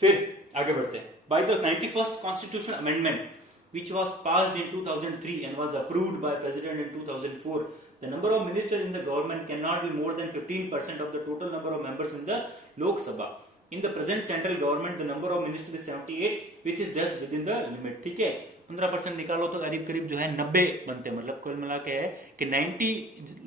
फिर आगे बढ़ते हैं। By the 91st constitution amendment which was passed in 2003 and was approved by president in 2004, the number of ministers in the government cannot be more than 15% of the total number of members in the Lok Sabha. In the present central government, the number of ministers is 78, which is just within the limit. ठीक है, 15% निकालो तो करीब करीब जो है 90 बनते हैं। मतलब कुल मिला के है कि 90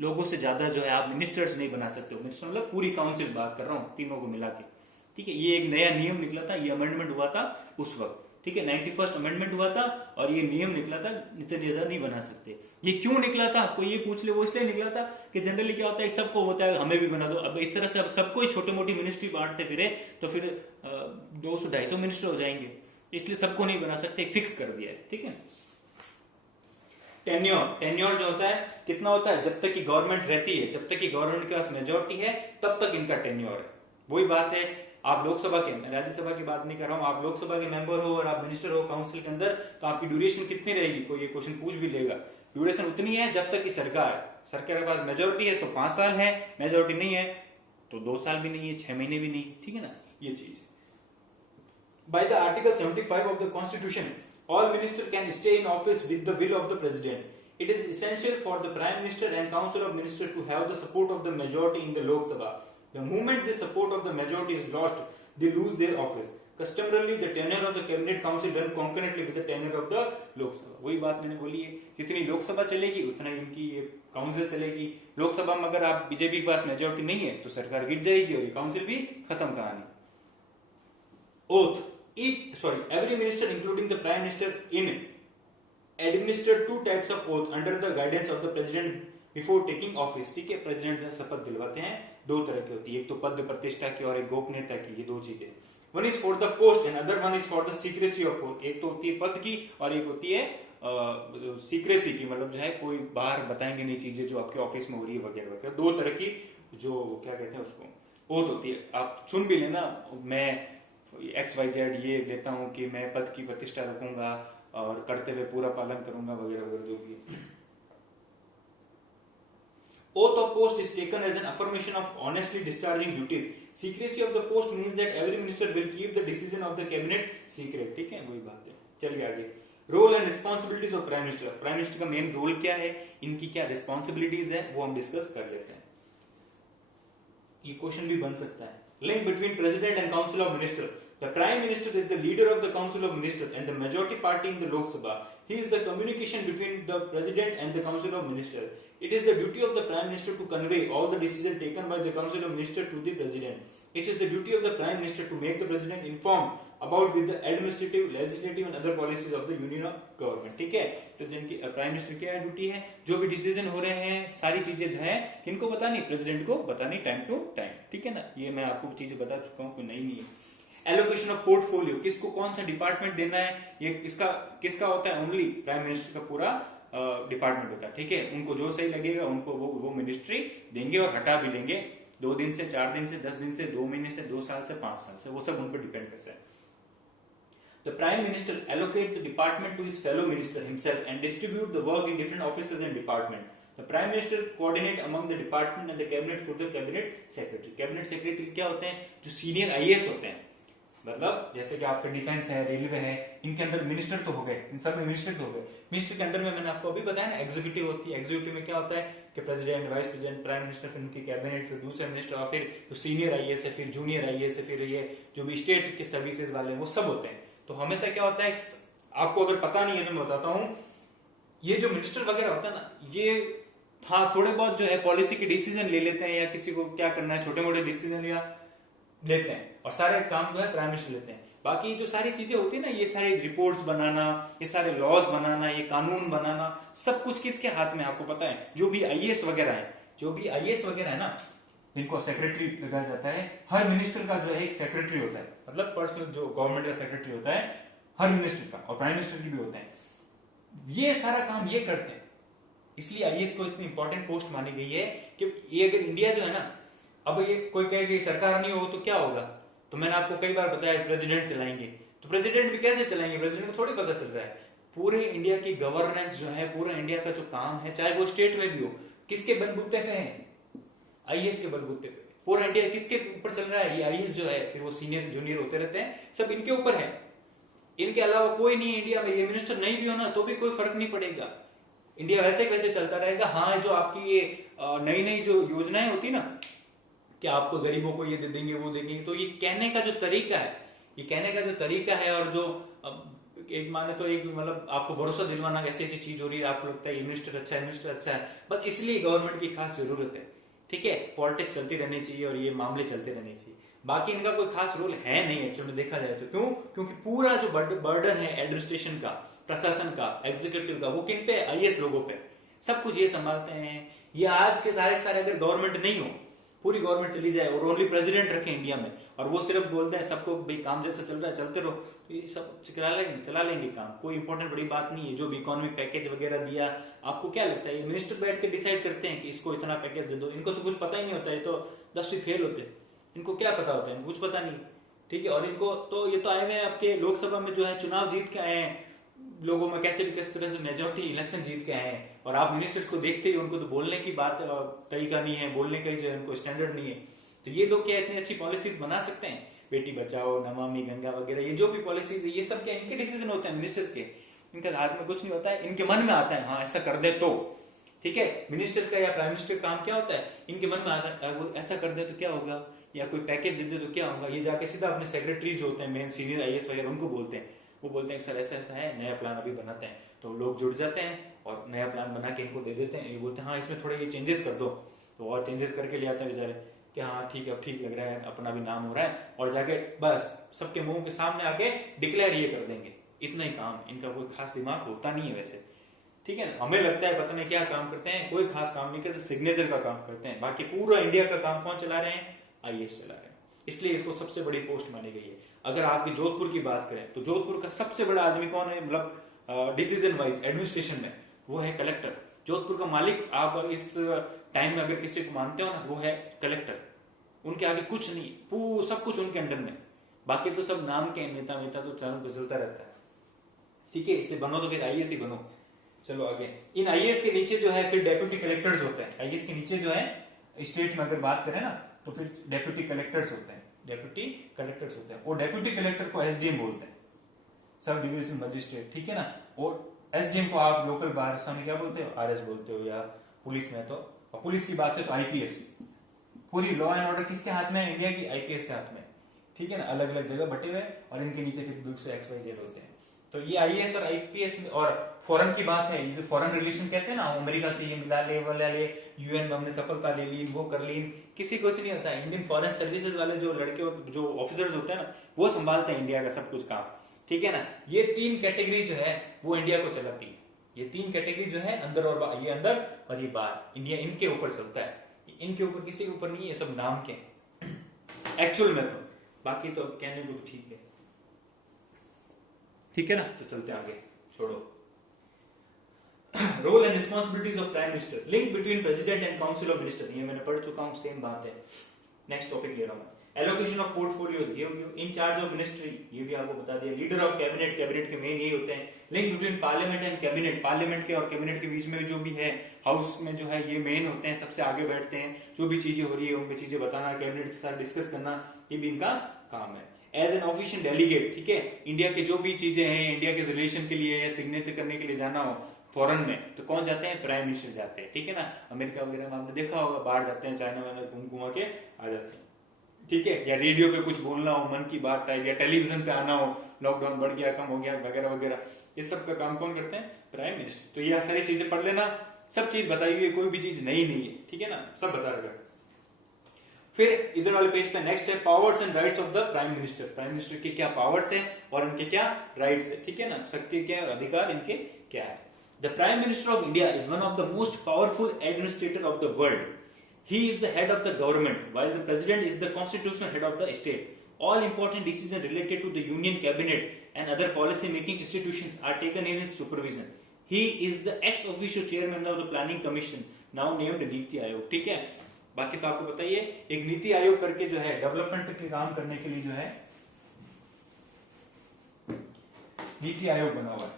लोगों से ज्यादा जो है आप मिनिस्टर्स नहीं बना सकते हो। मिनिस्टर मतलब पूरी काउंसिल बात कर रहा हूँ, तीनों को मिला के। ठीक है, ये एक नया नियम निकला था, ये अमेंडमेंट हुआ था उस वक्त। ठीक है, 91st अमेंडमेंट हुआ था और ये नियम निकला था, इतने ज्यादा नहीं बना सकते। ये क्यों निकला था, कोई ये पूछ ले, वो इसलिए निकला था कि जनरली क्या होता है, सबको होता है हमें भी बना दो। अब इस तरह से अब सबको ही छोटी मोटी मिनिस्ट्री बांटते फिरे तो फिर 200-250 मिनिस्टर हो जाएंगे, इसलिए सबको नहीं बना सकते, फिक्स कर दिया है। ठीक है, टेन्योर जो होता है कितना होता है, जब तक की गवर्नमेंट रहती है, जब तक की गवर्नमेंट के पास मेजोरिटी है तब तक इनका टेन्योर है। वही बात है, आप लोकसभा के, मैं राज्यसभा की बात नहीं कर रहा हूं, आप लोकसभा के मेंबर हो और आप मिनिस्टर हो काउंसिल के अंदर, तो आपकी ड्यूरेशन कितनी रहेगी, कोई ये क्वेश्चन पूछ भी लेगा। ड्यूरेशन उतनी है जब तक की सरकार के पास मेजोरिटी है तो 5 साल है, मेजोरिटी नहीं है तो 2 साल भी नहीं है, 6 महीने भी नहीं। ठीक है ना, ये चीज। By the article 75 of the constitution, all minister can stay in office with the will of the president. It is essential for the Prime Minister and Council of Ministers to have the support of the majority in the Lok Sabha. The moment the support of the majority is lost, they lose their office. Customarily, the tenure of the Cabinet Council run concurrently with the tenure of the Lok Sabha. वही बात मैंने बोली है, जितनी लोकसभा चलेगी उतना इनकी ये काउंसिल चलेगी। लोकसभा में अगर आप बीजेपी के पास मेजोरिटी नहीं है तो सरकार गिर जाएगी और ये काउंसिल भी खत्म कहानी। Oath. Every minister, including the Prime Minister, administer 2 types of oath under the guidance of the president before taking office. ठीक है, प्रेसिडेंट से शपथ दिलवाते हैं, 2 तरह की होती है, एक तो पद प्रतिष्ठा की और एक गोपनीयता की, ये 2 चीजें। One is for the post and other one is for the secrecy of oath. एक तो होती है पद की और एक होती है सीक्रेसी की, मतलब जो है कोई बाहर बताएंगे नहीं चीजें जो आपके ऑफिस में हो रही है वगैरह वगैरह। 2 तरह की जो क्या कहते हैं उसको ओथ होती है। आप चुन भी लेना, मैं XYZ ये लेता हूं कि मैं पद की प्रतिष्ठा रखूंगा और करते हुए पूरा पालन करूंगा वगैरह वगैरह जो भी है। Oath of post is taken as an affirmation of honestly discharging duties. Secrecy of the post means that every minister will keep the decision of the cabinet secret. ठीक है, वही बात है। चलिए आगे। Role and responsibilities of prime minister. Prime minister का main role क्या है, इनकी क्या रिस्पॉन्सिबिलिटीज है, वो हम डिस्कस कर लेते हैं। ये क्वेश्चन भी बन सकता है। Link between president and council of minister. The Prime Minister is the leader of the Council of Ministers and the majority party in the Lok Sabha. He is the communication between the President and the Council of Ministers. It is the duty of the Prime Minister to convey all the decisions taken by the Council of Ministers to the President. It is the duty of the Prime Minister to make the President informed about with the administrative, legislative and other policies of the Union of Government. ठीक है, president की, prime minister की duty है, जो भी decision हो रहे हैं सारी चीजें जो है किनको बतानी, प्रेसिडेंट को बतानी टाइम टू टाइम। ठीक है ना, ये मैं आपको चीजें बता चुका हूँ, कोई नई नहीं है। एलोकेशन ऑफ पोर्टफोलियो, किसको कौन सा डिपार्टमेंट देना है, ये किसका होता है, ओनली प्राइम मिनिस्टर का पूरा डिपार्टमेंट होता है। ठीक है, उनको जो सही लगेगा उनको वो मिनिस्ट्री देंगे और हटा भी लेंगे, 2 दिन से, 4 दिन से, 10 दिन से, 2 महीने से, 2 साल से, 5 साल से, वो सब उन पर डिपेंड करता है। The Prime Minister allocate the department to his fellow minister himself and distribute the work in different offices and department. The Prime Minister coordinate among the department and the cabinet through the cabinet secretary. Cabinet secretary क्या होते हैं, जो senior IAS होते हैं, मतलब जैसे कि आपका डिफेंस है, रेलवे है, इनके अंदर मिनिस्टर तो हो गए, इन सब में मिनिस्टर तो हो गए। मिनिस्टर के अंदर में मैंने आपको अभी बताया ना, एग्जीक्यूटिव होती है। एग्जीक्यूटिव में क्या होता है कि president, vice president, prime minister, फिर उनकी कैबिनेट, फिर दूसरे मिनिस्टर, और फिर जो सीनियर IAS है, फिर जूनियर IAS है, फिर ये जो भी स्टेट के सर्विसेज वाले हैं वो सब होते हैं। तो हमेशा क्या होता है, आपको अगर पता नहीं है तो मैं बताता हूँ, ये जो मिनिस्टर वगैरह होता है ना, ये हाँ थोड़े बहुत जो है पॉलिसी के डिसीजन ले लेते हैं, या किसी को क्या करना है छोटे मोटे डिसीजन या लेते हैं, और सारे काम जो है प्राइम मिनिस्टर लेते हैं। बाकी जो सारी चीजें होती है ना, ये सारी रिपोर्ट्स बनाना, ये सारे लॉज बनाना, ये कानून बनाना, सब कुछ किसके हाथ में आपको पता है, जो भी IAS वगैरह है ना, इनको सेक्रेटरी लगाया जाता है। हर मिनिस्टर का जो है एक सेक्रेटरी होता है, मतलब पर्सनल जो गवर्नमेंट का सेक्रेटरी होता है हर मिनिस्टर का, और प्राइम मिनिस्टर की भी होता है। ये सारा काम ये करते हैं, इसलिए IAS को इतनी इंपॉर्टेंट पोस्ट मानी गई है कि ये अगर इंडिया जो है ना, अब ये कोई कहे सरकार नहीं हो तो क्या होगा, तो मैंने आपको कई बार बताया प्रेसिडेंट चलाएंगे, तो प्रेसिडेंट भी कैसे चलाएंगे, प्रेसिडेंट को थोड़ी पता चल रहा है। पूरे इंडिया की गवर्नेंस जो है, पूरा इंडिया का जो काम है, चाहे वो स्टेट में भी हो, किसके बलबूते पे है, IAS के बलबूते पे। पूरा इंडिया किसके ऊपर चल रहा है, ये आईएएस जो है फिर वो सीनियर जूनियर होते रहते हैं, सब इनके ऊपर है। इनके अलावा कोई नहीं है इंडिया में, ये मिनिस्टर नहीं भी हो ना तो भी कोई फर्क नहीं पड़ेगा, इंडिया वैसे वैसे चलता रहेगा। हाँ, जो आपकी ये नई नई जो योजनाएं होती ना कि आपको गरीबों को ये दे देंगे वो देंगे, तो ये कहने का जो तरीका है, ये कहने का जो तरीका है, और जो एक माने तो एक मतलब आपको भरोसा दिलवाना ऐसी ऐसी चीज हो रही है, आपको लगता है ये मिनिस्टर अच्छा है, मिनिस्टर अच्छा है, बस इसलिए गवर्नमेंट की खास जरूरत है। ठीक है, पॉलिटिक्स चलती रहनी चाहिए और ये मामले चलते रहने चाहिए, बाकी इनका कोई खास रोल है नहीं एक्चुअली में देखा जाए तो। क्यों? क्योंकि पूरा जो बर्डन है एडमिनिस्ट्रेशन का, प्रशासन का, एग्जीक्यूटिव का, वो किन पे? आईएएस लोगों पे। सब कुछ ये संभालते हैं। ये आज के सारे अगर गवर्नमेंट नहीं हो, पूरी गवर्नमेंट चली जाए और ओनली प्रेसिडेंट रखे इंडिया में, और वो सिर्फ बोलते हैं सबको भाई काम जैसा चल रहा है चलते रहो, तो ये सब चला लेंगे काम, कोई इंपॉर्टेंट बड़ी बात नहीं है। जो भी इकोनॉमिक पैकेज वगैरह दिया, आपको क्या लगता है ये मिनिस्टर बैठ के डिसाइड करते हैं कि इसको इतना पैकेज दे दो? इनको तो कुछ पता ही नहीं होता है, तो 10वीं फेल होते हैं, इनको क्या पता होता है? कुछ पता नहीं। ठीक है, और इनको तो ये तो आए हुए हैं आपके लोकसभा में जो है चुनाव जीत के आए हैं, लोगों में कैसे भी किस तरह से मेजोरिटी इलेक्शन जीत के आए हैं, और आप मिनिस्टर्स को देखते ही उनको तो बोलने की बात तरीका नहीं है, बोलने का जो है उनको स्टैंडर्ड नहीं है। तो ये लोग क्या इतनी अच्छी पॉलिसीज बना सकते हैं? बेटी बचाओ, नमामि गंगा वगैरह, ये जो भी पॉलिसीज है ये सब क्या इनके डिसीजन होते हैं मिनिस्टर्स के? इनके हाथ में कुछ नहीं होता है, इनके मन में आता है हाँ ऐसा कर दे तो। ठीक है, मिनिस्टर का या प्राइम मिनिस्टर का काम क्या होता है? इनके मन में आता है वो ऐसा कर दे तो क्या होगा, या कोई पैकेज दे दे तो क्या होगा। ये जाके सीधा अपने सेक्रेटरी जो होते हैं मेन सीनियर आईएएस वगैरह उनको बोलते हैं, वो बोलते हैं सर ऐसा ऐसा है, नया प्लान अभी बनाते हैं, तो लोग जुड़ जाते हैं और नया प्लान बना के इनको दे देते हैं। ये बोलते हैं हाँ इसमें थोड़े ये चेंजेस कर दो, तो और चेंजेस करके ले आते हैं बेचारे कि हाँ ठीक है अब ठीक लग रहा है, अपना भी नाम हो रहा है, और जाके बस सबके मुंह के सामने आके डिक्लेयर ये कर देंगे। इतना ही काम, इनका कोई खास दिमाग होता नहीं है वैसे। ठीक है ना, हमें लगता है पता नहीं क्या काम करते हैं, कोई खास काम नहीं करते, सिग्नेचर का काम करते हैं। बाकी पूरा इंडिया का काम कौन चला रहे हैं? आईएएस चला रहे हैं, इसलिए इसको सबसे बड़ी पोस्ट मानी गई है। अगर आपकी जोधपुर की बात करें तो जोधपुर का सबसे बड़ा आदमी कौन है, मतलब डिसीजन वाइज एडमिनिस्ट्रेशन में, वो है कलेक्टर। जोधपुर का मालिक आप इस टाइम में अगर किसी को मानते हो ना, वो है कलेक्टर। उनके आगे कुछ नहीं, सब कुछ उनके अंडर में, बाकी तो सब नाम के नेता वेता तो चलता रहता है। ठीक है, इसलिए बनो तो फिर आईएएस ही बनो। चलो आगे, इन आईएएस के नीचे जो है फिर डेप्यूटी कलेक्टर्स होते हैं। आईएएस के नीचे जो है स्टेट में अगर बात करें ना तो फिर डेप्यूटी कलेक्टर्स होते हैं, डेप्यूटी कलेक्टर्स होते हैं। और डेप्यूटी कलेक्टर को एसडीएम बोलते हैं, सब डिविजन मजिस्ट्रेट। ठीक है ना, और एसडीएम को आप लोकल बार में क्या बोलते हो? आरएस बोलते हो, या पुलिस में तो, और पुलिस की बात है तो आईपीएस। पूरी लॉ एंड ऑर्डर किसके हाथ में है? इंडिया की आईपीएस के हाथ में। ठीक है ना, अलग अलग जगह बटे हुए, और इनके नीचे फिर 200 होते हैं। तो ये आईएएस और आईपीएस में। और फॉरेन की बात है, ये फॉरेन रिलेशन कहते हैं ना, अमेरिका से ये मिला ले वाला ले, यूएन में हमने सफलता ले ली, वो कर ली, किसी कुछ नहीं होता है। इंडियन फॉरेन सर्विसेज वाले जो लड़के जो ऑफिसर्स होते हैं ना, वो संभालते हैं इंडिया का सब कुछ काम। ठीक है ना, ये 3 कैटेगरी जो है वो इंडिया को चलाती है। ये 3 कैटेगरी जो है अंदर और ये अंदर और ये बाहर, इंडिया इनके ऊपर चलता है। इनके ऊपर किसी के ऊपर नहीं है, ये सब नाम के एक्चुअल में तो, बाकी तो कहने को ठीक है। ठीक है ना, तो चलते आगे, छोड़ो। Role and responsibilities of prime minister, link between president and council of minister, ये मैंने पढ़ चुका हूं, सेम बात है। नेक्स्ट टॉपिक ले रहा हूं, एलोकेशन ऑफ पोर्टफोलियोज, ये हो गया। इन चार्ज ऑफ मिनिस्ट्री, ये भी आपको बता दिया। लीडर ऑफ कैबिनेट, कैबिनेट के मेन यही होते हैं। Link between parliament and cabinet, parliament के और कैबिनेट के बीच में जो भी है, हाउस में जो है ये मेन होते हैं, सबसे आगे बैठते हैं, जो भी चीजें हो रही है उनपे चीजें बताना, कैबिनेट के साथ डिस्कस करना, ये भी इनका काम है। एज एन ऑफिशियल डेलीगेट, ठीक है, इंडिया की जो भी चीजें हैं, इंडिया के रिलेशन के लिए या सिग्नेचर करने के लिए जाना हो फॉरेन में, तो कौन जाते हैं? प्राइम मिनिस्टर जाते हैं। ठीक है ना, अमेरिका वगैरह में आपने देखा होगा, बाहर जाते हैं, चाइना वाइना घूम घुमा के आ जाते हैं। ठीक है, या रेडियो पे कुछ बोलना हो, मन की बात टाइप, या टेलीविजन पे आना हो, लॉकडाउन बढ़ गया, कम हो गया वगैरह वगैरह, ये सब का काम कौन करते हैं? Prime minister. तो ये सारी चीजें पढ़ लेना, सब चीज बताई हुई है, कोई भी चीज नई नहीं है। ठीक है ना, सब बता रखा है। फिर इधर वाले पेज पे नेक्स्ट है powers and rights of the prime minister. Prime minister के क्या पावर्स है और इनके क्या राइट्स है। ठीक है ना, शक्ति क्या है, अधिकार इनके क्या है। The prime minister of India is one of the most powerful administrator of the world. He is the head of the government, while the president is the constitutional head of the state. All important decisions related to the union cabinet and other policy making institutions are taken in his supervision. He is the ex officio chairman of the planning commission, now named NITI Aayog. ठीक है, बाकी तो आपको बताइए, एक नीति आयोग करके जो है डेवलपमेंट के काम करने के लिए जो है नीति आयोग बना हुआ है।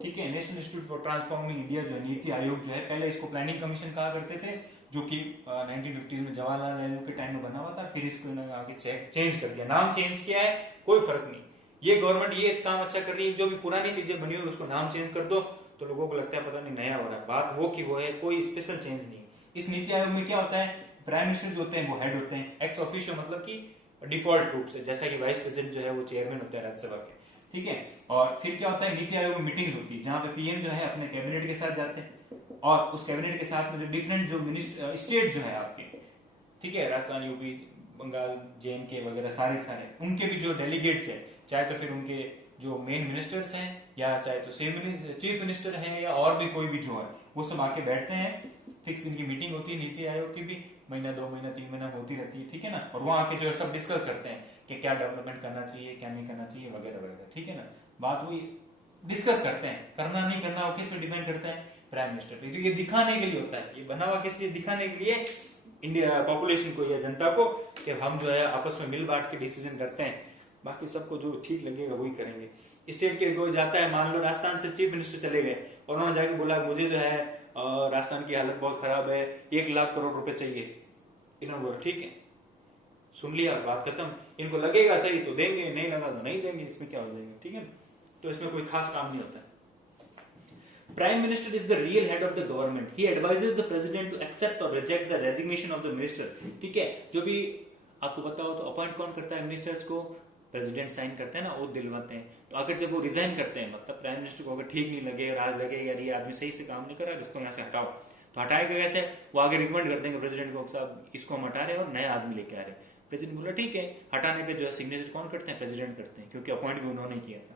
ठीक है, national institute for transforming India जो है नीति आयोग जो है, पहले इसको प्लानिंग कमीशन कहा करते थे, जो कि 1950 में जवाहरलाल नेहरू के टाइम में बना हुआ था, फिर इसको इन्होंने आगे चेंज कर दिया, नाम चेंज किया है, कोई फर्क नहीं। ये गवर्नमेंट ये काम अच्छा कर रही है, जो भी पुरानी चीजें बनी हुई उसको नाम चेंज कर दो तो लोगों को लगता है पता नहीं नया हो रहा है, बात वो की वो है, कोई स्पेशल चेंज नहीं। इस नीति आयोग में क्या होता है, प्राइम मिनिस्टर जो होते हैं वो हेड होते हैं, एक्स ऑफिशियो मतलब कि डिफॉल्ट रूप से, जैसा कि वाइस प्रेसिडेंट जो है वो चेयरमैन होता है राज्यसभा के, ठीक है। और फिर क्या होता है, नीति आयोग में मीटिंग होती है जहां पे पीएम जो है अपने कैबिनेट के साथ जाते हैं, और उस कैबिनेट के साथ में जो डिफरेंट जो मिनिस्टर स्टेट जो है आपके, ठीक है, राजस्थान, यूपी, बंगाल, जेएनके वगैरह सारे उनके भी जो डेलीगेट्स है, चाहे तो फिर उनके जो मेन मिनिस्टर्स हैं, या चाहे तो चीफ मिनिस्टर हैं, या और भी कोई भी जो है, वो सब आके बैठते हैं, फिक्स इनकी मीटिंग होती है नीति आयोग की भी, महीना 2 महीना 3 महीना होती रहती है, ठीक है ना। और वहां आके जो है सब डिस्कस करते हैं कि क्या डेवलपमेंट करना चाहिए, क्या नहीं करना चाहिए, वगैरह वगैरह, ठीक है ना। बात वही डिस्कस करते हैं, करना नहीं करना वो किस पे डिपेंड करता है, प्राइम मिनिस्टर पे। तो ये दिखाने के लिए होता है, ये बना हुआ किस लिए, दिखाने के लिए इंडिया पॉपुलेशन को या जनता को कि हम जो है आपस में मिल बांट के डिसीजन करते हैं, बाकी सबको जो ठीक लगेगा वही करेंगे। स्टेट के कोई जाता है, मान लो राजस्थान से चीफ मिनिस्टर चले गए और उन्होंने जाके बोला मुझे जो है राजस्थान की हालत बहुत खराब है, 1 लाख करोड़ रुपए चाहिए, इन्होंने बोला ठीक है, सुन लिया, बात खत्म। इनको लगेगा सही तो देंगे, नहीं लगा तो नहीं देंगे, इसमें क्या हो जाएगा, ठीक है। तो इसमें कोई खास काम नहीं होता है। Prime Minister is the real head of the government. He advises the president to accept or reject the resignation of the minister. ठीक है, जो भी आपको पता हो तो अपॉइंट कौन करता है मिनिस्टर्स को, प्रेसिडेंट साइन करते हैं ना, वो दिलवाते हैं। तो अगर जब वो रिजाइन करते हैं, मतलब प्राइम मिनिस्टर को अगर ठीक नहीं लगे, राज लगे यार ये आदमी सही से काम नहीं कर रहा है, इसको यहाँ से हटाओ, तो हटाएगा कैसे, वो आगे रिकमेंड कर देंगे प्रेसिडेंट को, साहब इसको हम हटा रहे हैं और नया आदमी लेके आ रहे हैं। प्रेसिडेंट बोला ठीक है, हटाने पे जो है सिग्नेचर कौन करते हैं, प्रेसिडेंट करते हैं, क्योंकि अपॉइंट भी उन्होंने किया था।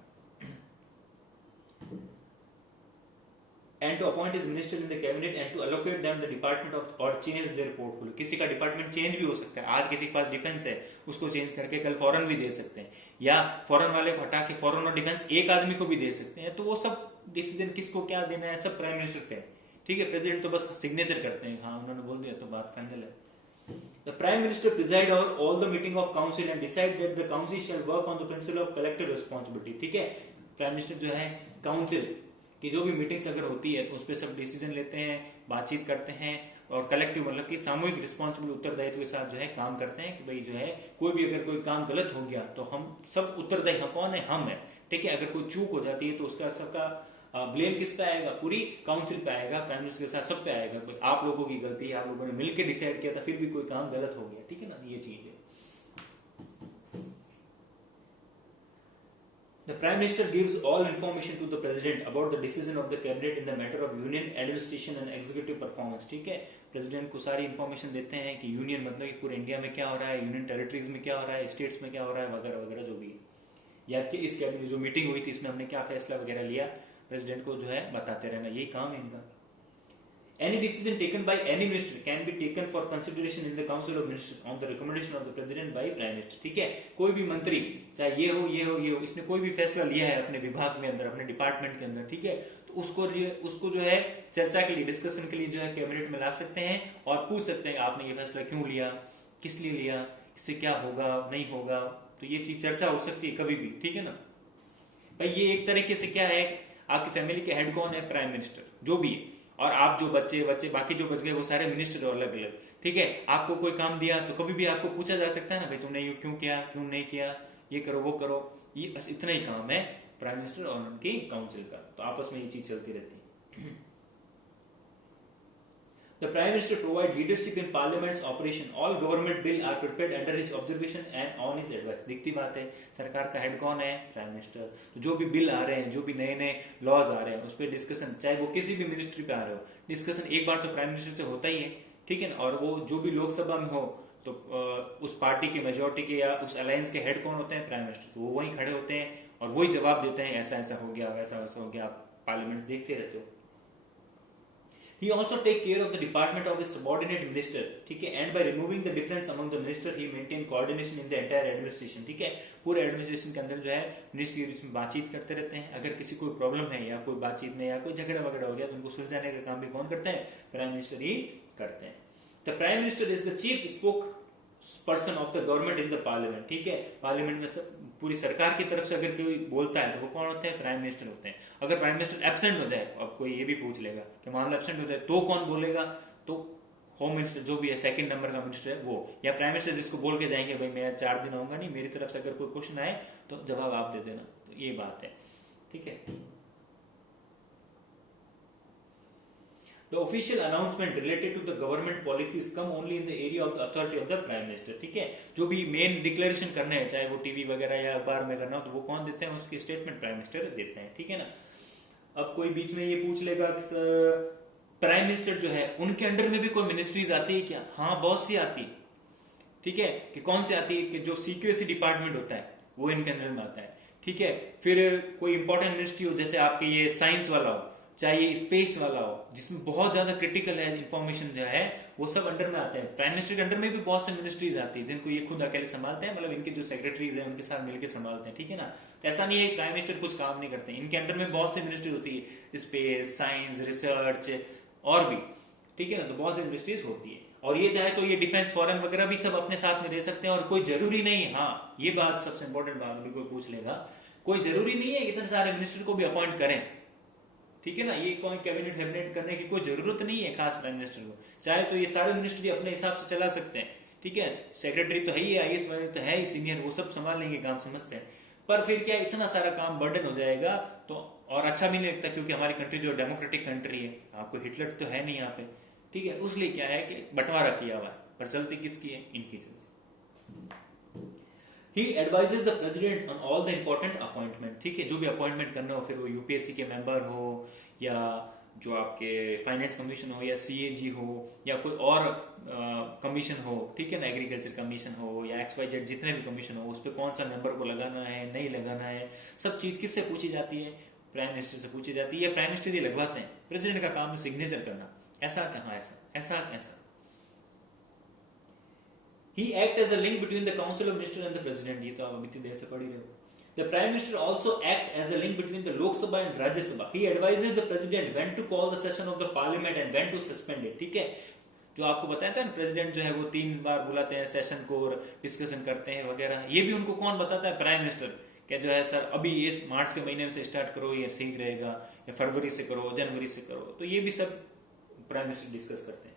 And to appoint his minister in the cabinet and to allocate them the department of or change their portfolio. किसी का डिपार्टमेंट चेंज भी हो सकता है, आज किसी के पास डिफेंस है उसको चेंज करके कल फॉरेन भी दे सकते हैं, या फॉरेन वाले को हटा के फॉरेन और डिफेंस एक आदमी को भी दे सकते हैं। तो वो सब डिसीजन किसको क्या देना है सब प्राइम मिनिस्टर पे है, ठीक है। प्रेसिडेंट तो बस सिग्नेचर करते हैं, हाँ उन्होंने बोल दिया तो बात फाइनल है। The Prime Minister preside over all the meeting of council and decide that the council shall work on the principle of collective responsibility. ठीक है, प्राइम मिनिस्टर जो है काउंसिल कि जो भी मीटिंग्स अगर होती है तो उस पर सब डिसीजन लेते हैं, बातचीत करते हैं, और कलेक्टिव मतलब कि सामूहिक रिस्पॉन्सिबल उत्तरदायित्व के साथ जो है काम करते हैं कि भाई जो है कोई भी अगर कोई काम गलत हो गया तो हम सब उत्तरदायी कौन है, हम है, ठीक है। अगर कोई चूक हो जाती है तो उसका सबका ब्लेम किस पे आएगा, पूरी काउंसिल पे आएगा, प्राइम मिनिस्टर के साथ सब पे आएगा। कोई आप लोगों की गलती है, आप लोगों ने मिलकर डिसाइड किया था, फिर भी कोई काम गलत हो गया, ठीक है ना, ये चीज है। The Prime Minister gives all information to the President about the decision of the cabinet in the matter of union administration and executive performance. ठीक है, प्रेसिडेंट को सारी इन्फॉर्मेशन देते हैं कि यूनियन मतलब कि पूरे इंडिया में क्या हो रहा है, यूनियन टेरिटरीज में क्या हो रहा है, स्टेट्स में क्या हो रहा है, वगैरह वगैरह जो भी है। या कि इस कैबिनेट जो मीटिंग हुई थी इसमें हमने क्या फैसला वगैरह लिया, प्रेसिडेंट को जो है बताते रहना, यही काम है इनका। Any decision taken by any minister can be taken for consideration in the Council of Ministers on the recommendation of the President by Prime Minister. ठीक है, कोई भी मंत्री चाहे ये हो, इसने कोई भी फैसला लिया है अपने विभाग में अंदर, अपने डिपार्टमेंट के अंदर, ठीक है, तो उसको जो है चर्चा के लिए, डिस्कशन के लिए जो है कैबिनेट में ला सकते हैं और पूछ सकते हैं आपने ये फैसला क्यों लिया, किस लिए लिया, इससे क्या होगा नहीं होगा, तो ये चीज चर्चा हो सकती है कभी भी, ठीक है ना भाई। ये एक तरीके से क्या है, आपकी फैमिली के हेड कौन है, प्राइम मिनिस्टर जो भी है, और आप जो बच्चे बाकी जो बच गए वो सारे मिनिस्टर हो अलग अलग, ठीक है। आपको कोई काम दिया तो कभी भी आपको पूछा जा सकता है ना, भाई तुमने ये क्यों किया, क्यों नहीं किया, ये करो वो करो, ये बस इतना ही काम है प्राइम मिनिस्टर और उनकी काउंसिल का, तो आपस में ये चीज चलती रहती है। The Prime Minister provides leadership in Parliament's operation. All government bills are prepared under his observation and on his advice. दिखती बात है, सरकार का हेड कौन है, प्राइम मिनिस्टर। तो जो भी बिल आ रहे हैं, जो भी नए नए लॉज आ रहे हैं, उस पर डिस्कशन, चाहे वो किसी भी मिनिस्ट्री पे आ रहे हो, डिस्कशन एक बार तो प्राइम मिनिस्टर से होता ही है, ठीक है ना। और वो जो भी लोकसभा में हो तो उस पार्टी के मेजोरिटी के या उस अलायंस के हेड कौन होते हैं, प्राइम मिनिस्टर। तो वो वहीं खड़े होते हैं और वही जवाब देते हैं, ऐसा ऐसा हो गया, वैसा वैसा हो गया, आप पार्लियामेंट देखते रहते हो। He also take care of the department of his subordinate minister, ठीक है, and by removing the difference among the minister he maintain coordination in the entire administration, ठीक है। पूरे एडमिनिस्ट्रेशन के अंदर जो है मिनिस्ट्री के बीच में बातचीत करते रहते हैं, अगर किसी कोई प्रॉब्लम है या कोई बातचीत में या कोई झगड़ा वगैरह हो गया तो उनको सुलझाने का काम भी कौन करते हैं, प्राइम मिनिस्टर ही करते हैं। The prime minister is the chief spoke person of the government in the parliament, ठीक है। पार्लियामेंट में पूरी सरकार की तरफ से अगर कोई बोलता है तो वो कौन होते हैं, प्राइम मिनिस्टर होते हैं। अगर प्राइम मिनिस्टर एब्सेंट हो जाए, अब कोई ये भी पूछ लेगा कि मान लो एब्सेंट हो जाए तो कौन बोलेगा, तो होम मिनिस्टर जो भी है, सेकंड नंबर का मिनिस्टर है वो, या प्राइम मिनिस्टर जिसको बोल के जाएंगे भाई मैं 4 दिन आऊंगा नहीं, मेरी तरफ से अगर कोई क्वेश्चन आए तो जवाब आप दे देना। तो ये बात है, ठीक है। The official announcement related to the government policies come only in the area of the authority of the prime minister, ठीक है। जो भी मेन डिक्लेरेशन करने हैं, चाहे वो टीवी वगैरह या अखबार में करना हो, तो वो कौन देते हैं, उसकी स्टेटमेंट प्राइम मिनिस्टर देते हैं, ठीक है ना। अब कोई बीच में ये पूछ लेगा कि प्राइम मिनिस्टर जो है उनके अंडर में भी कोई मिनिस्ट्रीज आती है क्या? हाँ, बहुत सी आती है, ठीक है। कि कौन सी आती है? कि जो सीक्रेसी डिपार्टमेंट होता है वो इनके अंडर में आता है, ठीक है। फिर कोई इंपॉर्टेंट मिनिस्ट्री हो, जैसे आपके ये साइंस वाला हो, चाहे ये स्पेस वाला हो, जिसमें बहुत ज्यादा क्रिटिकल है इंफॉर्मेशन जो है, वो सब अंडर में आते हैं। प्राइम मिनिस्टर के अंडर में भी बहुत से मिनिस्ट्रीज आती है जिनको ये खुद अकेले संभालते हैं, मतलब इनके जो सेक्रेटरीज हैं उनके साथ मिलकर संभालते हैं, ठीक है ना। तो ऐसा नहीं है प्राइम मिनिस्टर कुछ काम नहीं करते, इनके अंडर में बहुत सी मिनिस्ट्री होती है, स्पेस, साइंस, रिसर्च और भी, ठीक है ना। तो बहुत सी मिनिस्ट्रीज होती है, और ये चाहे तो ये डिफेंस, फॉरेन वगैरह भी सब अपने साथ में रह सकते हैं, और कोई जरूरी नहीं है। हाँ, ये बात सबसे इंपॉर्टेंट बात भी कोई पूछ लेगा, कोई जरूरी नहीं है इतने सारे मिनिस्टर को भी अपॉइंट करें, ठीक है ना। ये कोई कैबिनेट करने की कोई जरूरत नहीं है खास प्राइम मिनिस्टर को, चाहे तो ये सारे मिनिस्ट्री अपने हिसाब से चला सकते हैं, ठीक है। सेक्रेटरी तो है ही, आईएएस वाले तो है ही सीनियर, वो सब संभाल लेंगे, काम समझते हैं। पर फिर क्या इतना सारा काम बर्डन हो जाएगा, तो और अच्छा भी नहीं लगता, क्योंकि हमारी कंट्री जो डेमोक्रेटिक कंट्री है, आपको हिटलर तो है नहीं यहाँ पे, ठीक है। उसलिए क्या है कि बंटवारा किया हुआ है, पर चलती किसकी है? इनकी चलती। He advises the president on all the important appointment, ठीक है। जो भी अपॉइंटमेंट करना हो, फिर वो यूपीएससी के मेंबर हो, या जो आपके फाइनेंस कमीशन हो, या सीएजी हो, या कोई और कमीशन हो, ठीक है ना, एग्रीकल्चर कमीशन हो, या XYZ जितने भी कमीशन हो, उस पर कौन सा मेंबर को लगाना है, नहीं लगाना है, सब चीज किससे पूछी जाती है? प्राइम मिनिस्टर से पूछी जाती है। प्राइम मिनिस्टर ये लगवाते हैं, प्रेसिडेंट का काम है सिग्नेचर करना, ऐसा कहाँ, ऐसा ऐसा। He act as a link between the council of ministers and the president, ये तो आप अभी देर से पढ़ ही रहे हो। The prime minister also act as a link between the Lok Sabha and Rajya Sabha. He advises the president when to call the session of the parliament and when to suspend it, ठीक है। जो आपको बताया था president जो है वो 3 बार बुलाते हैं सेशन को, और डिस्कशन करते हैं वगैरह, ये भी उनको कौन बताता है? Prime minister. क्या जो है सर अभी ये मार्च के महीने से स्टार्ट करो, ये ठीक रहेगा, या फरवरी से करो, जनवरी से करो, तो ये भी सब प्राइम मिनिस्टर डिस्कस करते हैं।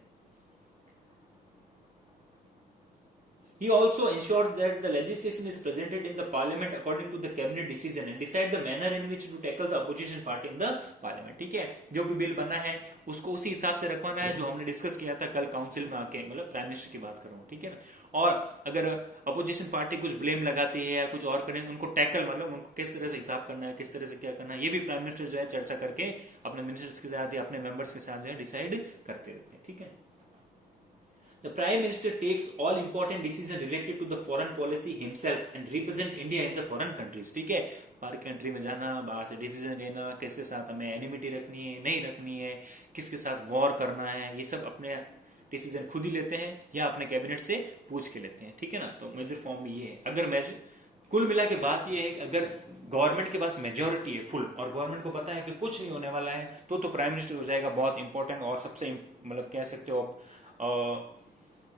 He also ensures that the legislation is presented in the parliament according to the cabinet decision and decide the manner in which to tackle the opposition party in the parliament, ठीक है। जो भी bill बना है उसको उसी हिसाब से रखवाना है जो हमने डिस्कस किया था कल काउंसिल में आके, मतलब प्राइम मिनिस्टर की बात कर रहा हूँ, ठीक है ना। और अगर अपोजिशन पार्टी कुछ ब्लेम लगाती है या कुछ और करें, उनको टैकल, मतलब उनको किस तरह से हिसाब करना है, किस तरह से क्या करना है, ये भी प्राइम मिनिस्टर जो है चर्चा करके अपने मिनिस्टर्स के साथ या अपने मेंबर्स के साथ जो है डिसाइड करते रहते हैं, ठीक है। The Prime Minister takes all important decisions related to the foreign policy himself and represent India in the foreign countries, ठीक है। बाहर कंट्री में जाना, बाहर से डिसीजन लेना, किसके साथ हमें एनिमिटी रखनी है, नहीं रखनी है, किसके साथ वॉर करना है, ये सब अपने डिसीजन खुद ही लेते हैं या अपने कैबिनेट से पूछ के लेते हैं, ठीक है ना। तो मेजर फॉर्म में ये है। अगर कुल मिला के बात ये है कि अगर गवर्नमेंट के पास मेजोरिटी है फुल, और गवर्नमेंट को पता है कि कुछ नहीं होने वाला है, तो प्राइम मिनिस्टर हो जाएगा बहुत इंपॉर्टेंट और सबसे मतलब कह सकते हो आप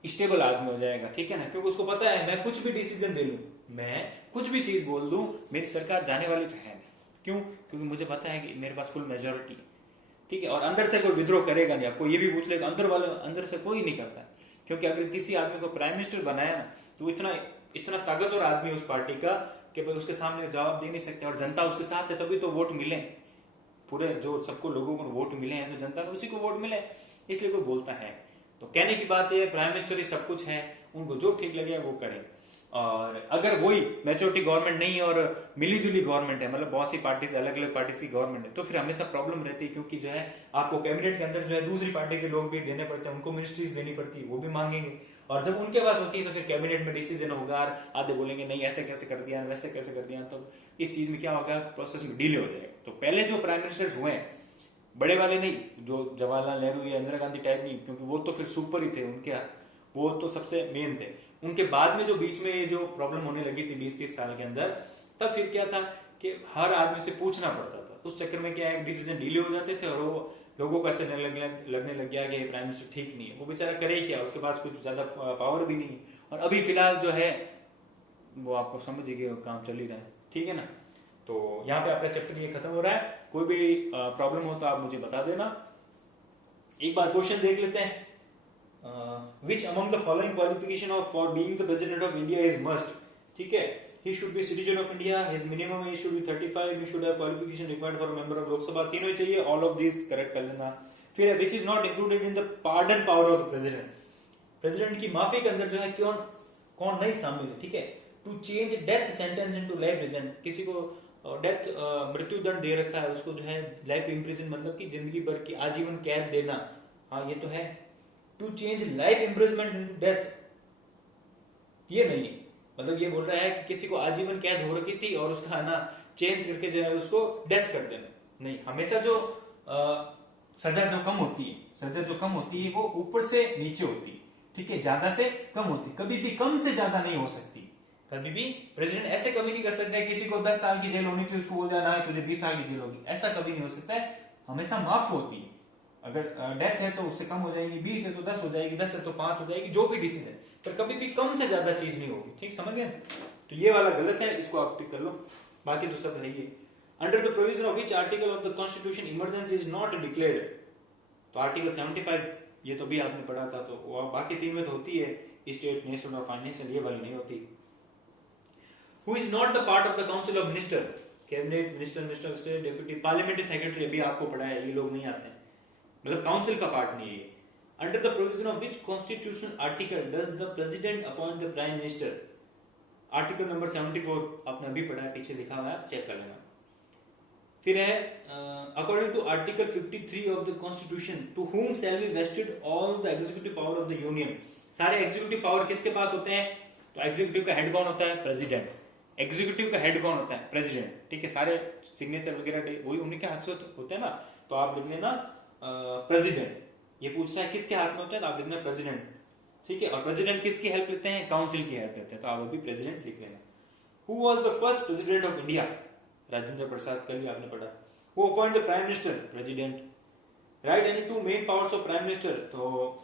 स्टेबल आदमी हो जाएगा, ठीक है ना। क्योंकि उसको पता है मैं कुछ भी डिसीजन दे लूं, मैं कुछ भी चीज बोल दूं, मेरी सरकार जाने वाली तो है नहीं। क्यों? क्योंकि मुझे पता है कि मेरे पास फुल मेजोरिटी है, ठीक है। और अंदर से कोई विद्रोह करेगा नहीं। आपको ये भी पूछ लेगा, अंदर से कोई नहीं करता है, क्योंकि अगर किसी आदमी को प्राइम मिनिस्टर बनाया ना, तो इतना ताकतवर आदमी है उस पार्टी का कि भाई उसके सामने जवाब दे नहीं सकते, और जनता उसके साथ है तभी तो वोट मिले, पूरे जो सबको लोगों को वोट मिले हैं, तो जनता ने उसी को वोट मिले, इसलिए कोई बोलता है। तो कहने की बात है प्राइम मिनिस्टर ही सब कुछ है, उनको जो ठीक लगे वो करें। और अगर वही मेजोरिटी गवर्नमेंट नहीं है और मिलीजुली गवर्नमेंट है, मतलब बहुत सी पार्टीज, अलग अलग पार्टीज की गवर्नमेंट है, तो फिर हमेशा प्रॉब्लम रहती है, क्योंकि जो है आपको कैबिनेट के अंदर जो है दूसरी पार्टी के लोग भी देने पड़ते हैं, उनको मिनिस्ट्रीज देनी पड़ती है, वो भी मांगेंगे, और जब उनके पास होती है तो फिर कैबिनेट में डिसीजन होगा, आधे बोलेंगे नहीं ऐसे कैसे कर दिया, वैसे कैसे कर दिया, तो इस चीज में क्या होगा, प्रोसेस में डिले हो जाएगा। तो पहले जो प्राइम मिनिस्टर्स हुए हैं, बड़े वाले नहीं, जो जवाहरलाल नेहरू या इंदिरा गांधी टाइप नहीं, क्योंकि वो तो फिर सुपर ही थे, उनके वो तो सबसे मेन थे। उनके बाद में जो बीच में ये जो प्रॉब्लम होने लगी थी 20-30 साल के अंदर, तब फिर क्या था कि हर आदमी से पूछना पड़ता था, उस चक्कर में क्या है डिसीजन डिले हो जाते थे, और वो लोगों को ऐसे लगने लग गया कि प्राइम मिनिस्टर ठीक नहीं है, वो बेचारा करे क्या, उसके पास कुछ ज्यादा पावर भी नहीं। और अभी फिलहाल जो है वो आपको समझिए काम चल ही रहा है, ठीक है ना। तो यहाँ पे आपका चैप्टर ये खत्म हो रहा है। कोई भी प्रॉब्लम हो तो आप मुझे बता देना। एक बार क्वेश्चन देख लेते हैं। which among the following qualification of for being the president of India is must, ठीक है, he should be citizen of India, his minimum age should be 35, he should have qualification required for a member of Lok Sabha, तीनों ही चाहिए, all of these correct कर लेना. फिर which is not included in the pardon power of the president, president की माफी के अंदर जो है कौन नहीं शामिल है, ठीक है. To change death sentence into life prison, किसी को डेथ मृत्यु दंड दे रखा है उसको जो है लाइफ इम्प्रिजन मतलब कि जिंदगी भर की आजीवन कैद देना, हाँ ये तो है. To change life imprisonment in death ये नहीं है, मतलब ये बोल रहा है कि किसी को आजीवन कैद हो रखी थी और उसका ना चेंज करके जो है उसको डेथ कर देना नहीं. हमेशा जो सजा जो कम होती है वो ऊपर से नीचे होती है, ठीक है, ज्यादा से कम होती है, कभी भी कम से ज्यादा नहीं हो सकती. कभी भी प्रेसिडेंट ऐसे कभी नहीं कर सकता है किसी को 10 साल की जेल होनी थी उसको बोल जाना है तुझे 20 साल की जेल होगी, ऐसा कभी नहीं हो सकता है. हमेशा माफ होती है. अगर डेथ है तो उससे कम हो जाएगी, 20 है तो 10 हो जाएगी, 10 है तो 5 हो जाएगी, जो भी डिसीजन है, पर कभी भी कम से ज्यादा चीज नहीं होगी. ठीक समझ गए. तो ये वाला गलत है, इसको आप टिक कर लो, बाकी तो सब है ही. Under the provision of which article of the constitution emergency is not declared, तो आर्टिकल 75 ये तो भी आपने पढ़ा था, तो बाकी 3 में तो होती है स्टेट, नेशनल और फाइनेंशियल, ये वाली नहीं होती. Who is not the part of the council of minister, cabinet minister, minister of state, deputy, parliamentary secretary, अभी आपको पढ़ा है, ये लोग नहीं आते हैं, मतलब काउंसिल का पार्ट नहीं है. Under the provision of which constitutional article does the president appoint the prime minister, article number 74 आपने अभी पढ़ा है, पीछे लिखा हुआ है, चेक कर लेना. फिर है according to article 53 of the constitution to whom shall be vested all the executive power of the union. सारे एग्जीक्यूटिव पावर किसके पास होते हैं, तो एग्जीक्यूटिव का हेड कौन होता है, प्रेसिडेंट. एग्जीक्यूटिव का हेड कौन होता है, प्रेसिडेंट. ठीक है, सारे सिग्नेचर वगैरह वही उन्हीं के हाथ से होते हैं ना, तो आप लिख लेना प्रेसिडेंट. ये पूछ रहा है किसके हाथ में होता है, तो आप लिखना प्रेसिडेंट. ठीक है, और प्रेसिडेंट किसकी हेल्प लेते हैं, काउंसिल की हेल्प लेते हैं, तो आप अभी प्रेसिडेंट लिख लेना. Who was the first president of India, Rajendra Prasad, कल ही आपने पढ़ा. Who appoint the prime minister, president. Right any two main powers of prime minister, तो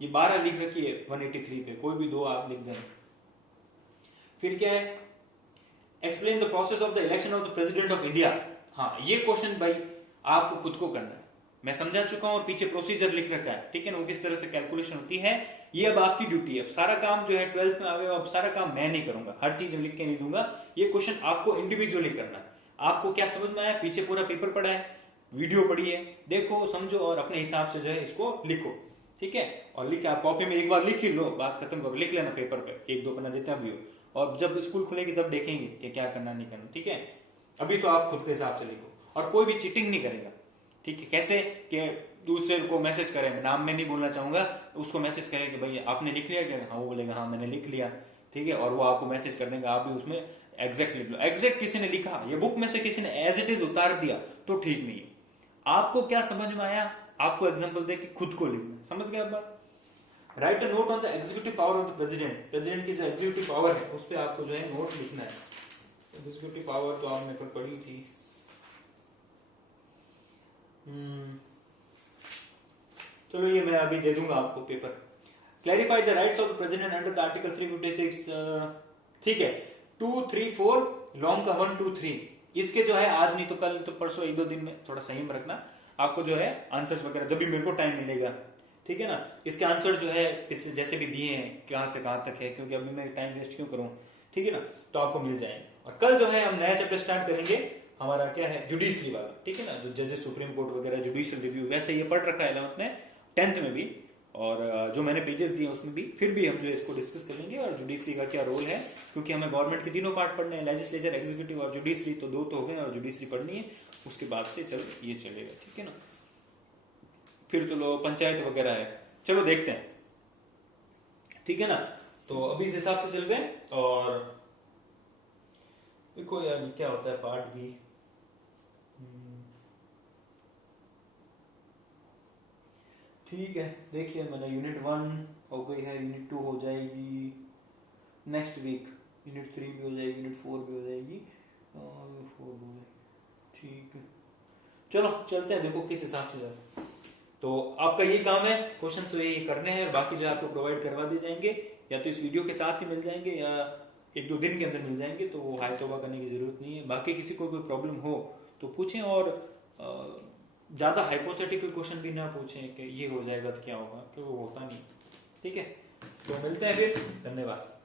ये 12 लिख रखी है 183 पे, कोई भी 2 आप लिख देना. फिर क्या है, explain the process of the election of the president of India. हाँ, ये क्वेश्चन भाई आपको खुद को करना है, मैं समझा चुका हूं और पीछे प्रोसीजर लिख रखा है, ठीक है ना, वो किस तरह से कैलकुलेशन होती है, ये अब आपकी ड्यूटी है. अब सारा काम जो है 12th में आ गया, अब सारा काम मैं नहीं करूंगा, हर चीज लिख के नहीं दूंगा, ये क्वेश्चन आपको इंडिविजुअली करना है. आपको क्या समझ में आया, पीछे पूरा पेपर पढ़ा है, वीडियो पढ़ी है, देखो समझो और अपने हिसाब से जो है इसको लिखो. ठीक है, और लिख के आप कॉपी में एक बार लिख ही लो, बात खत्म करो, लिख लेना पेपर पे 1-2 पन्ना जितना भी हो, और जब स्कूल खुलेगी तब देखेंगे कि क्या करना नहीं करना. ठीक है, अभी तो आप खुद के हिसाब से लिखो, और कोई भी चीटिंग नहीं करेगा. ठीक है, कैसे कि दूसरे को मैसेज करें, नाम में नहीं बोलना चाहूंगा, उसको मैसेज करें कि भाई आपने लिख लिया क्या, हाँ, वो बोलेगा हाँ मैंने लिख लिया. ठीक है, और वो आपको मैसेज कर देंगे, आप भी उसमें एग्जैक्ट लिख लो. एग्जैक्ट किसी ने लिखा, ये बुक में से किसी ने एज इट इज उतार दिया तो ठीक नहीं है. आपको क्या समझ में आया, आपको एग्जाम्पल दे के खुद को लिखना. समझ गए आप बात. Right a note on the executive power of the president, president की जो एग्जीक्यूटिव पावर है उस पर आपको जो है नोट लिखना है. एग्जीक्यूटिव पावर तो आपने कल पढ़ी थी. चलो ये मैं अभी दे दूंगा आपको paper. Clarify the rights of the president under the article 356. ठीक है, 2, 3, 4 लॉन्ग का 1, 2, 3, इसके जो है आज नहीं तो कल तो परसों 1-2 दिन में थोड़ा सही में रखना. आपको जो है आंसर्स वगैरह जब भी मेरे को टाइम मिलेगा, ठीक है ना, इसके आंसर जो है पिछले जैसे भी दिए हैं कहां से कहां तक है, क्योंकि अभी मैं टाइम वेस्ट क्यों करूं. ठीक है ना, तो आपको मिल जाएंगे. और कल जो है हम नया चैप्टर स्टार्ट करेंगे, हमारा क्या है, जुडिशरी वाला. ठीक है ना, जो जजेस सुप्रीम कोर्ट वगैरह, जुडिशियल रिव्यू, वैसे ये पढ़ रखा है 11th में, 10th में भी, और जो मैंने पेजेस दिए उसमें भी. फिर भी हम जो इसको डिस्कस करेंगे और जुडिशरी का क्या रोल है, क्योंकि हमें गवर्नमेंट के तीनों पार्ट पढ़ने हैं, लेजिस्लेचर, एग्जीक्यूटिव और जुडिशरी, तो 2 तो हो गए और जुडिशरी पढ़नी है. उसके बाद से चलो ये चलेगा. ठीक है ना, फिर तो लो पंचायत वगैरह है, चलो देखते हैं. ठीक है ना, तो अभी इस हिसाब से चल रहे हैं. और देखो यार क्या होता है पार्ट भी. ठीक है, देखिए मैंने यूनिट 1 हो गई है, यूनिट 2 हो जाएगी नेक्स्ट वीक, यूनिट 3 भी हो जाएगी, यूनिट 4 भी हो जाएगी, और 4 भी हो जाएगी. ठीक है, चलो चलते हैं, देखो किस हिसाब से जाता. तो आपका ये काम है, क्वेश्चन तो ये करने हैं, बाकी जो आपको प्रोवाइड करवा दिए जाएंगे, या तो इस वीडियो के साथ ही मिल जाएंगे या 1-2 दिन के अंदर मिल जाएंगे, तो वो हाई तोबा करने की जरूरत नहीं है. बाकी किसी को कोई प्रॉब्लम हो तो पूछें, और ज्यादा हाइपोथेटिकल क्वेश्चन भी ना पूछें कि ये हो जाएगा तो क्या होगा, क्योंकि वो होता नहीं। ठीक है, तो मिलते हैं फिर, धन्यवाद।